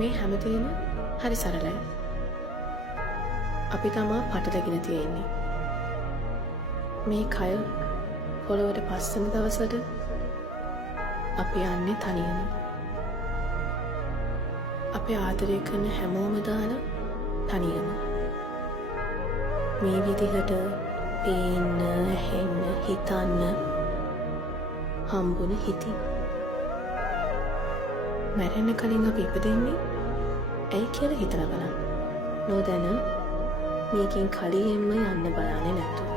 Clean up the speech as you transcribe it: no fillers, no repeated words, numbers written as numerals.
මේ හැමදේම හරි සරලයි. අපි තමා පටලගෙන තියෙන්නේ. මේ කය පොළොවට පස්සෙන දවසට අපි යන්නේ තනියම. අපි ආදරය කරන හැමෝම දාලා තනියම. මේ විදිහට පේන්න, ඇහෙන්න, හිතන්න හම්බුන හිතින්. මැරෙන්න කලින් අපි ඉපදෙන්නේ ඇයි කියලා හිතලා බලන්න. නොදැන මේකෙන් කලියෙන්ම යන්න බලන්නේ නැතුව.